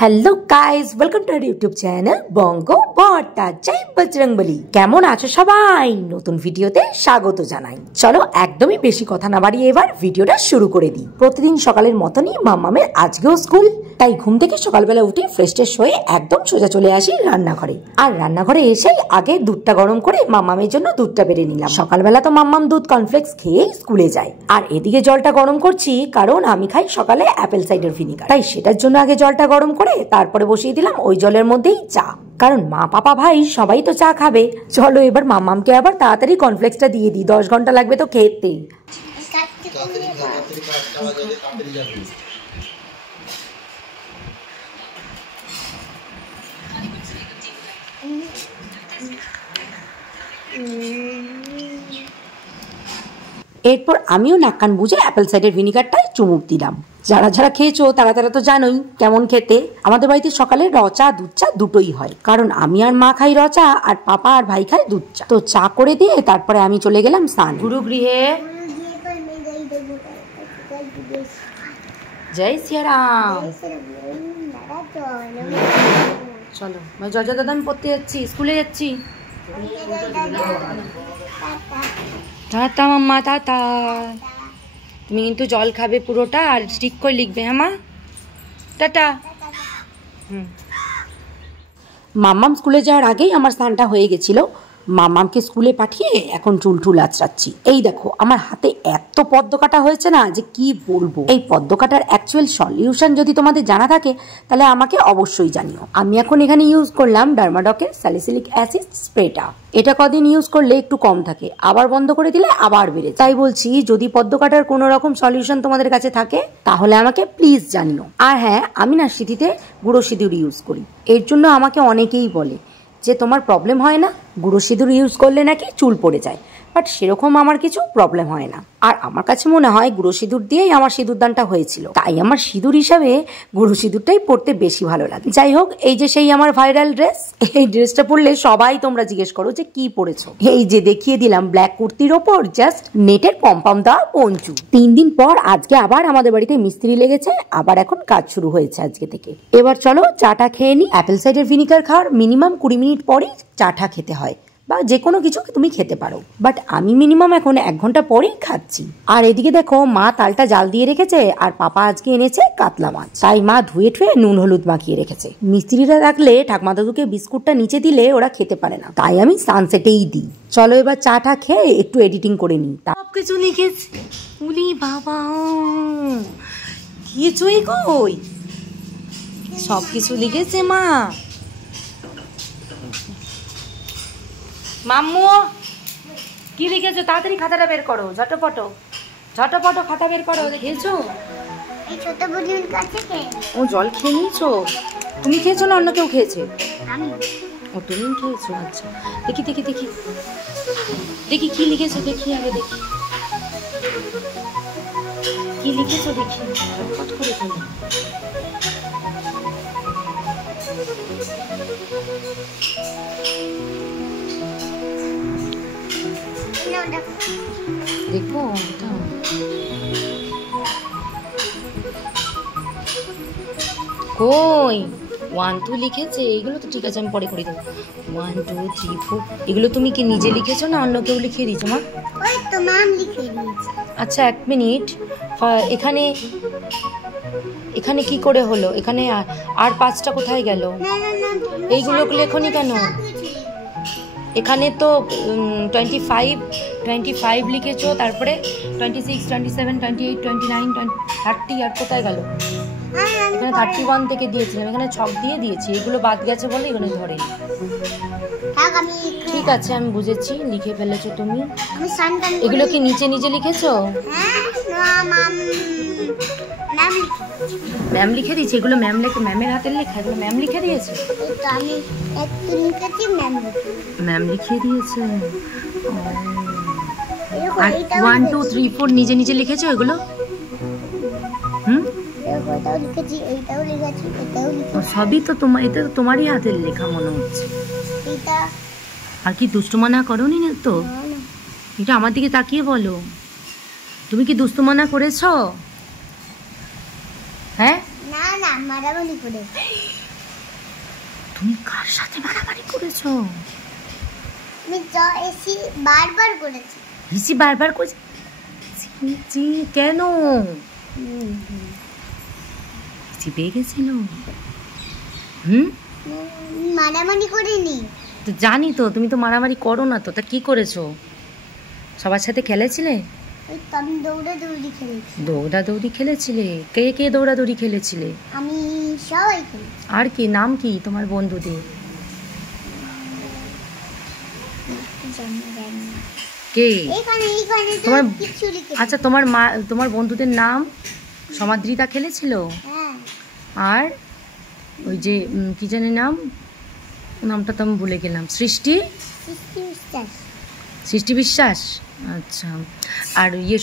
Hello guys, welcome to our YouTube channel Bongo Bhorta. জয় বজরংবলী। কেমন আছো সবাই? নতুন ভিডিওতে স্বাগত জানাই। চলো একদমই বেশি কথা না বাড়িয়ে এবার ভিডিওটা শুরু করে দিই। প্রতিদিন সকালের মতনই মাম্মামের আজকেও স্কুল, তাই ঘুম থেকে সকালবেলা উঠে ফ্রেশ ট্রেশ হয়ে একদম সোজা চলে আসি রান্নাঘরে। আর রান্নাঘরে এসেই আগে দুধটা গরম করে মাম্মামের জন্য দুধটা বেড়ে নিলাম। সকালবেলা তো মাম্মাম দুধ কর্নফ্লেক্স খেয়ে স্কুলে যায়। আর এদিকে জলটা গরম করছি কারণ আমি খাই সকালে অ্যাপেল সাইডার ভিনিগার, তাই সেটার জন্য আগে জলটা গরম করে তারপরে বসিয়ে দিলাম ওই জলের মধ্যেই চা, কারণ মা পাপা ভাই সবাই তো চা খাবে। চলো এবার মাম্মামকে আবার তাড়াতাড়ি কর্নফ্লেক্সটা দিয়ে দিই, 10 ঘন্টা লাগবে তো খেতে। এরপর আমিও নাক কান বুঝে অ্যাপেল সাইডার ভিনিগারটায় চুমুক দিলাম। যারা যারা খেয়েছো তারা তো জানোই কেমন খেতে। আমাদের বাড়িতে সকালে র চা দুধ চা দুটোই হয়, কারণ আমি আর মা খাই র চা আর পাপা আর ভাই খায় দুধ চা। তো চা করে দিয়ে তারপরে আমি চলে গেলাম স্নান। গুরু গৃহে জয় সিয়ারাম। চলো জয় দাদা, আমি পড়তে যাচ্ছি, স্কুলে যাচ্ছি। টাটা মাম্মা, টাটা। তুমি কিন্তু জল খাবে পুরোটা আর ঠিক করে লিখবে, হ্যাঁ মা? টাটা। মাম্মাম স্কুলে যাওয়ার আগেই আমার স্নানটা হয়ে গেছিল। মাম্মামকে স্কুলে পাঠিয়ে এখন চুল টুল আঁচড়াচ্ছি। এই দেখো আমার হাতে এত পদ্ম কাটা হয়েছে না যে কি বলবো। এই পদ্ম কাটার অ্যাকচুয়াল সলিউশন যদি তোমাদের জানা থাকে তাহলে আমাকে অবশ্যই জানিও। আমি এখন এখানে ইউজ করলাম ডার্মাডকের স্যালিসিলিক অ্যাসিড স্প্রেটা। এটা কদিন ইউজ করলে একটু কম থাকে, আবার বন্ধ করে দিলে আবার বেড়ে। তাই বলছি যদি পদ্ম কাটার কোনো রকম সলিউশন তোমাদের কাছে থাকে তাহলে আমাকে প্লিজ জানিও। আর হ্যাঁ, আমি না সিঁথিতে গুঁড়ো সিঁদুর ইউজ করি। এর জন্য আমাকে অনেকেই বলে যে তোমার প্রবলেম হয় না, গুঁড়ো সিঁদুর ইউজ করলে নাকি চুল পড়ে যায়, বাট সেরকম আমার কিছু প্রবলেম হয় না। আর আমার কাছে মনে হয় গুঁড়ো সিঁদুর দিয়েই আমার সিঁদুরদানটা হয়েছিল, তাই আমার সিঁদুর হিসাবে গুঁড়ো সিঁদুরটাই পরতে বেশি ভালো লাগে। যাই হোক, এই যে সেই আমার ভাইরাল ড্রেস, এই ড্রেসটা পরলে সবাই তোমরা জিজ্ঞেস করো যে কি পরেছো। এই যে দেখিয়ে দিলাম ব্ল্যাক কুর্তির ওপর জাস্ট নেটের পম্পম দেওয়া পঞ্চু। 3 দিন পর আজকে আবার আমাদের বাড়িতে মিস্ত্রি লেগেছে, আবার এখন কাজ শুরু হয়েছে আজকে থেকে। এবার চলো চাটা খেয়ে নি। অ্যাপেল সাইডার ভিনিগার খাওয়ার মিনিমাম 20 মিনিট পরেই চাটা খেতে হয়, বা যে কোনো কিছু তুমি খেতে পারো, বাট আমি মিনিমাম এখন 1 ঘন্টা পরেই খাচ্ছি। আর এদিকে দেখো মা তালটা জাল দিয়ে রেখেছে আর পাপা আজকে এনেছে কাতলা মাছ, তাই মা ধুয়ে ঠুয়ে নুন হলুদ মাখিয়ে রেখেছে। মিস্ত্রিরা রাখলে ঠাকমা দাদুকে বিস্কুটটা নিচে দিলে ওরা খেতে পারে না, তাই আমি সানসেটেই দিই। চলো এবার চাটা খেয়ে একটু এডিটিং করে নিই। সবকিছু লিখেছি। উলি বাবা, কিছুই কই, সবকিছু লিখেছে মা। মাম্মু কি লিখেছো? তাড়াতাড়ি খাতাটা বের করো, ঝটপট ঝটপট খাতা বের করো। খেয়েছো? এই ছোট বুড়ির কাছে কে? ও জল খেয়ে নিয়েছো? তুমি খেয়েছো না অন্য কেউ খেয়েছে? আমি। ও তুমি খেয়েছো? আচ্ছা দেখি দেখি দেখি দেখি কি লিখেছো, দেখি আগে দেখি কি লিখেছো, দেখি ঝটপট করে ফেলো। দেখো কই 1 2 লিখেছে, এগুলো তো ঠিক আছে, আমি পরে করে দেবো। 1 2 3 4 এগুলো তুমি কি নিজে লিখেছো না অন্য কেউ লিখিয়ে দিয়েছো মা? ওই তো ম্যাম লিখে দিয়েছে। আচ্ছা 1 মিনিট, এখানে এখানে কি করে হলো? এখানে আর 5টা কোথায় গেল? এইগুলো লেখনি কেন? এখানে তো 25 লিখেছো, তারপরে 26 27 28 29 30 আর কোথায় গেল? এখানে 31 থেকে দিয়েছিলাম, এখানে ছক দিয়ে দিয়েছি, এগুলো বাদ গেছে বলে এখানে ধরেনি। ঠিক আছে আমি বুঝেছি, লিখে ফেলেছো তুমি। এগুলো কি নিচে নিজে লিখেছো? ম্যাম লিখে দিয়েছে এগুলো? ম্যামের হাতের লেখা, এগুলো ম্যাম লিখে দিয়েছে? ম্যাম লিখিয়ে দিয়েছে। 1 2 3 4 নিজে নিজে লিখেছো এগুলো? সবই তো তোমার, এটা তো তোমারই হাতের লেখা মনে হচ্ছে। আর কি দুষ্টুমানা করোনি না তো? এটা আমার দিকে তাকিয়ে বলো, তুমি কি দুষ্টুমানা করেছো? হ্যাঁ না না মারামারি করে। তুমি কার সাথে মারামারি করেছো? আমি এসি বারবার করেছি। এসি বারবার করেছি? কেন? পেয়ে গেছিল? মারামারি করিনি তো জানি তো, তুমি তো মারামারি করো না তো। তা কি করেছো? সবার সাথে খেলেছিলে? আমি দৌড়াদৌড়ি খেলেছি। দৌড়াদৌড়ি খেলেছিলে? কে কে দৌড়াদৌড়ি খেলেছিলে? আমি সবাই খেলেছি। আর কি নাম কি তোমার বন্ধুদের? কে? তোমার আচ্ছা, তোমার বন্ধুদের নাম? সমাদ্রিতা খেলেছিল? আর ওই যে কি জানি নামটা তো আমি ভুলে গেলাম। সৃষ্টি বিশ্বাস। আচ্ছা, আর ইয়ে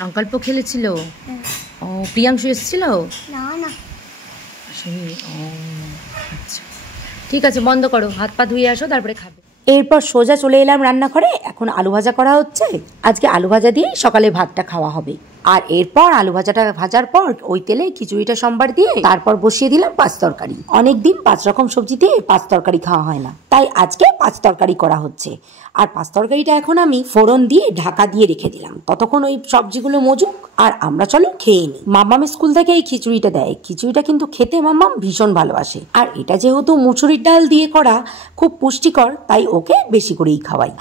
সংকল্প খেলেছিল? ও, প্রিয়াংশু এসেছিল? আচ্ছা, ঠিক আছে, বন্ধ করো, হাত পা ধুয়ে আসো, তারপরে খাবে। এরপর সোজা চলে এলাম রান্নাঘরে। এখন আলু ভাজা করা হচ্ছে। আজকে আলু ভাজা দিয়ে সকালে ভাতটা খাওয়া হবে। আর এরপর আলু ভাজাটা ভাজার পর ওই তেলে খিচুড়িটা সম্বার দিয়ে তারপর বসিয়ে দিলাম পাঁচ তরকারি। অনেকদিন 5 রকম সবজি দিয়ে পাঁচ তরকারি খাওয়া হয় না, তাই আজকে 5 তরকারি করা হচ্ছে। আর পাঁচ তরকারিটা এখন আমি ফোড়ন দিয়ে ঢাকা দিয়ে রেখে দিলাম, ততক্ষণ ওই সবজিগুলো মজুক আর আমরা চলো খেয়ে নিই। মাম্মাম স্কুল থেকে এই খিচুড়িটা দেয়। খিচুড়িটা কিন্তু খেতে মাম্মাম ভীষণ ভালোবাসে। আর এটা যেহেতু মুসুরির ডাল দিয়ে করা, খুব পুষ্টিকর, তাই ওকে বেশি করেই খাওয়াই।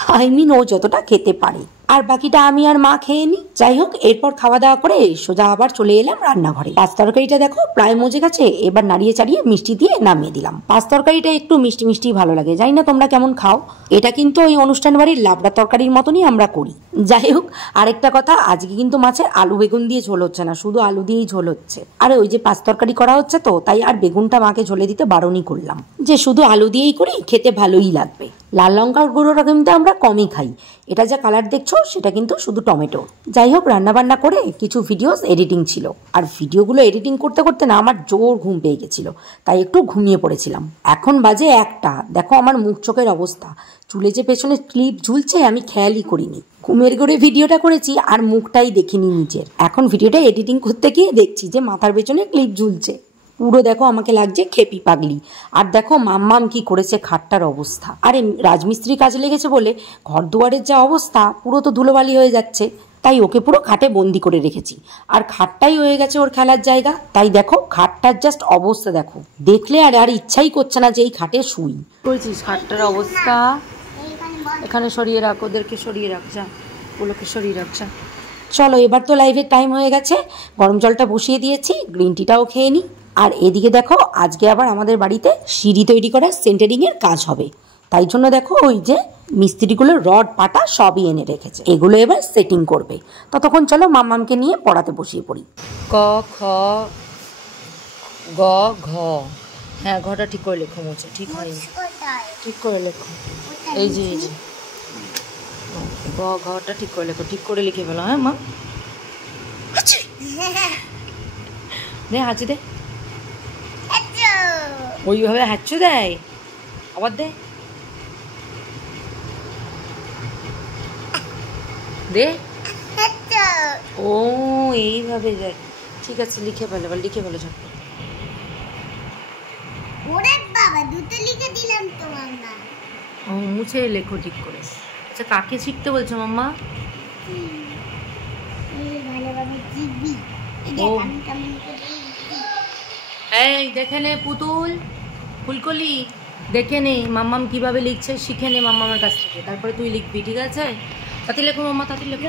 ও যতটা খেতে পারে। আর বাকিটা আমি আর মা খেয়ে নিই। যাই হোক, এরপর খাওয়া দাওয়া করে সোজা আবার চলে এলাম রান্নাঘরে। পাঁচ তরকারিটা দেখো প্রায় মজে গেছে। এবার নাড়িয়ে চাড়িয়ে মিষ্টি দিয়ে নামিয়ে দিলাম। পাঁচ তরকারিটা একটু মিষ্টি মিষ্টি ভালো লাগে, জানি না তোমরা কেমন খাও। এটা কিন্তু ওই অনুষ্ঠান বাড়ির লাবড়া তরকারির মতনই আমরা করি। যাই হোক, আরেকটা কথা, আজকে কিন্তু মাছের আলু বেগুন দিয়ে ঝোল হচ্ছে না, শুধু আলু দিয়েই ঝোল হচ্ছে। আরে ওই যে পাঁচ তরকারি করা হচ্ছে তো, তাই আর বেগুনটা মাকে ঝোলে দিতে বারণই করলাম, যে শুধু আলু দিয়েই করি, খেতে ভালোই লাগবে। লাল লঙ্কার গুঁড়োটা কিন্তু আমরা কমই খাই। এটা যা কালার দেখছো সেটা কিন্তু শুধু টমেটো। যাই হোক, রান্নাবান্না করে কিছু ভিডিওস এডিটিং ছিল। আর ভিডিওগুলো এডিটিং করতে করতে না আমার জোর ঘুম পেয়ে গেছিল, তাই একটু ঘুমিয়ে পড়েছিলাম। এখন বাজে 1টা। দেখো আমার মুখ চোখের অবস্থা। চুলে যে পেছনে ক্লিপ ঝুলছে আমি খেয়ালই করিনি। ঘুমের ঘরে ভিডিওটা করেছি আর মুখটাই দেখিনি নিজের। এখন ভিডিওটা এডিটিং করতে গিয়ে দেখছি যে মাথার পেছনে ক্লিপ ঝুলছে। পুরো দেখো আমাকে লাগছে খেপি পাগলি। আর দেখো মাম্মাম কি করেছে খাটটার অবস্থা। আরে রাজমিস্ত্রি কাজে লেগেছে বলে ঘর দুয়ারের যা অবস্থা, পুরো তো ধুলোবালি হয়ে যাচ্ছে। তাই ওকে পুরো খাটে বন্দি করে রেখেছি। আর খাটটাই হয়ে গেছে ওর খেলার জায়গা। তাই দেখো খাটটার জাস্ট অবস্থা দেখো, দেখলে আর ইচ্ছাই করছে না যে এই খাটে শুই। করেছিস খাটটার অবস্থা? এখানে সরিয়ে রাখ, ওদেরকে সরিয়ে রাখ, যা ওগুলোকে সরিয়ে রাখ, যা। চলো, এবার তো লাইভের টাইম হয়ে গেছে। গরম জলটা বসিয়ে দিয়েছি, গ্রিন টিটাও খেয়ে নিই। আর এদিকে দেখো, আজকে আবার আমাদের বাড়িতে সিঁড়ি তৈরি করার সেন্টারিং এর কাজ হবে। তাই জন্য দেখো ওই যে মিস্ত্রিগুলো রড পাটা সবই এনে রেখেছে, এগুলো এবার সেটিং করবে। ততক্ষণ চলো মাম্মামকে নিয়ে পড়াতে বসিয়ে পড়ি। ক খ গ ঘ। হ্যাঁ, ঘটা ঠিক করে লেখো। মুছে ঠিক হয়নি, ঠিক করে লেখো। এই যে গ ঘটা ঠিক করে লেখো, ঠিক করে লিখে ফেলো। হ্যাঁ মা, দে হাঁচি দে। ওইভাবে হাঁচু দেয়, আবার দে দে। ও এইভাবে দেয়, ঠিক আছে, লিখে ফেলো, এবার লিখে ফেলো। ও মুছে লেখো ঠিক করে। আচ্ছা, কাকে শিখতে বলছো মাম্মা? এই দেখে নে পুতুল, ফুলকলি, দেখে নে মাম্মাম কিভাবে লিখছে, শিখে নে মাম্মামের কাছ থেকে, তারপরে তুই লিখবি, ঠিক আছে? তাতে লেখো মাম্মা, তাতে লেখো।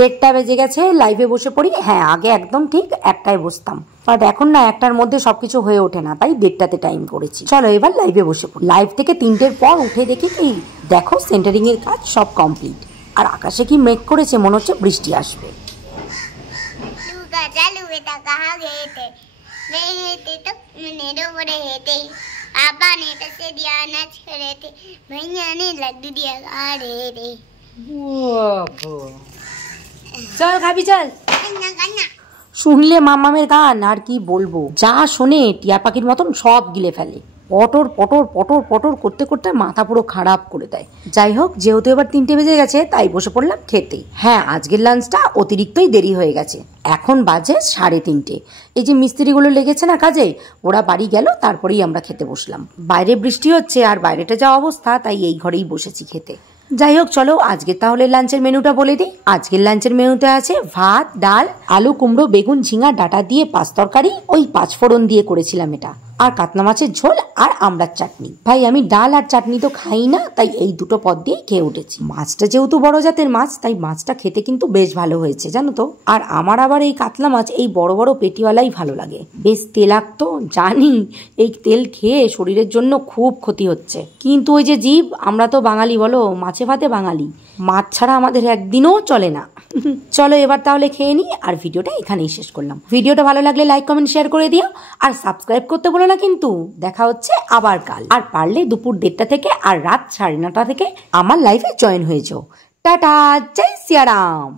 1টা বেজে গেছে, লাইভে বসে পড়ি। হ্যাঁ, আগে একদম ঠিক 1টায় বসতাম, বাট এখন না 1টার মধ্যে সবকিছু হয়ে ওঠে না, তাই 1:30তে টাইম করেছি। চলো এবার লাইভে বসে পড়ি। লাইভ থেকে 3টের পর উঠে দেখি কি, দেখো সেন্টারিং এর কাজ সব কমপ্লিট। আর আকাশে কি মেঘ করেছে, মনে হচ্ছে বৃষ্টি আসবে। पापा ने पैसे दिया नाच करे थे, भैया ने लड्डू दिया खा रहे थे। চল খাবি, চল। শুনলে মাম্মামের গান আর কি বলবো, যা শোনে টিয়া পাখির মতন সব গিলে ফেলে। পটর পটর পটর পটর করতে করতে মাথা পুরো খারাপ করে দেয়। যাই হোক, যেহেতু এবার 3টে বেজে গেছে তাই বসে পড়লাম খেতে। হ্যাঁ, আজকের লাঞ্চটা অতিরিক্তই দেরি হয়ে গেছে, এখন বাজে 3:30। এই যে মিস্ত্রিগুলো লেগেছে না কাজে, ওরা বাড়ি গেল, তারপরেই আমরা খেতে বসলাম। বাইরে বৃষ্টি হচ্ছে আর বাইরেটা যা অবস্থা, তাই এই ঘরেই বসেছি খেতে। যাই হোক, চলো আজকে তাহলে লাঞ্চের মেনুটা বলে দিই। আজকের লাঞ্চের মেনুতে আছে ভাত, ডাল, আলু, কুমড়ো, বেগুন, ঝিঙা, ডাঁটা দিয়ে 5 তরকারি, ওই 5 ফোড়ন দিয়ে করেছিলাম এটা, আর কাতলা মাছের ঝোল আর আমড়ার চাটনি। ভাই আমি ডাল আর চাটনি তো খাই না, তাই এই দুটো পদ দিয়েই খেয়ে উঠেছি। মাছটা যেহেতু বড় জাতের মাছ, তাই মাছটা খেতে কিন্তু বেশ ভালো হয়েছে জানো তো। আর আমার আবার এই কাতলা মাছ এই বড় বড় পেটিওয়ালাই ভালো লাগে, বেশ তেলাক্ত জানি। এই তেল খেয়ে শরীরের জন্য খুব ক্ষতি হচ্ছে, কিন্তু ওই যে জীব, আমরা তো বাঙালি বলো, মাছে ভাতে বাঙালি, মাছ ছাড়া আমাদের একদিনও চলে না। চলো এবার তাহলে খেয়ে নিই, আর ভিডিওটা এখানেই শেষ করলাম। ভিডিওটা ভালো লাগলে লাইক কমেন্ট শেয়ার করে দিও, আর সাবস্ক্রাইব করতে বলো না কিন্তু। দেখা হচ্ছে আবার কাল, আর পারলে দুপুর 1:30 থেকে আর রাত 9:30 থেকে আমার লাইভে জয়েন হয়ে যাও। টাটা, জয় সিয়ারাম।